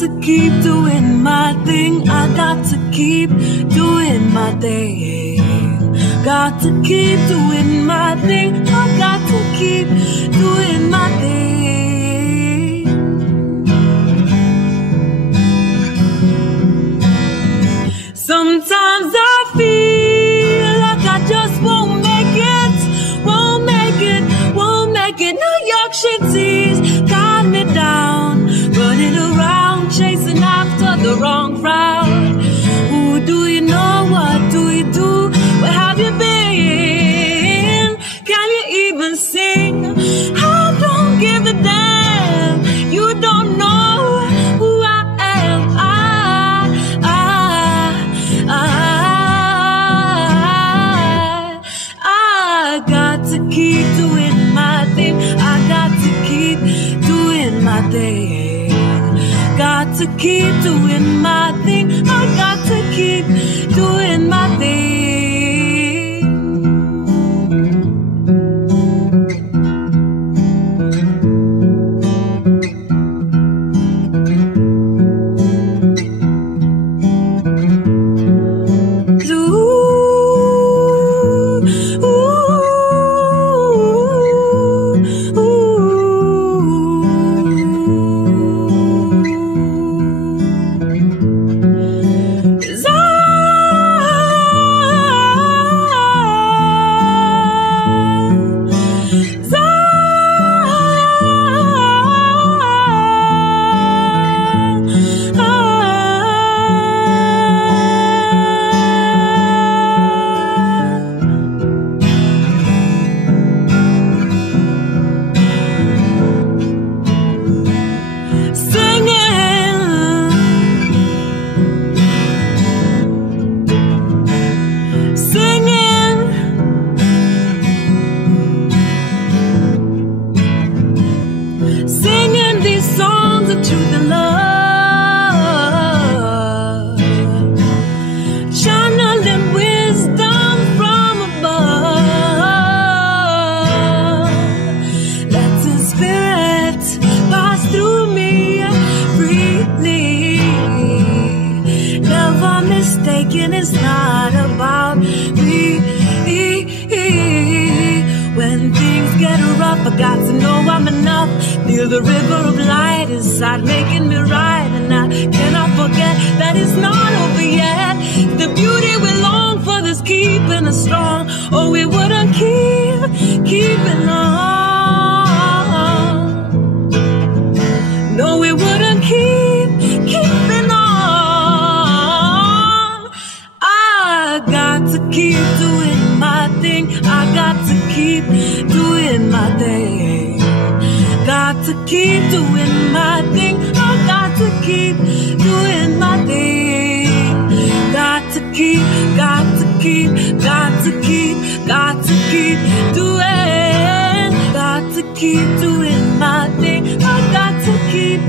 to keep doing my thing. I got to keep doing my thing. Got to keep doing my thing. I got to keep doing my thing. Sometimes I feel like I just won't make it, won't make it, won't make it. New York City's got me down, running around chasing after the wrong crowd. Who do you know? What do you do? Where have you been? Can you even sing? I don't give a damn. You don't know who I am. I got to keep doing my thing. I got to keep doing my thing. Got to keep doing my thing. I got to keep doing my thing. It's not about me. When things get rough, I got to know I'm enough. Feel the river of light inside making me right, and I cannot forget that it's not over yet. The beauty we long for is keeping us strong, or we wouldn't keeping on. No, we wouldn't keeping on. Got to keep doing my thing. I got to keep doing my thing. Got to keep doing my thing. I got to keep doing my thing. Got to keep, got to keep, got to keep, got to keep doing. Got to keep doing my thing. I got to keep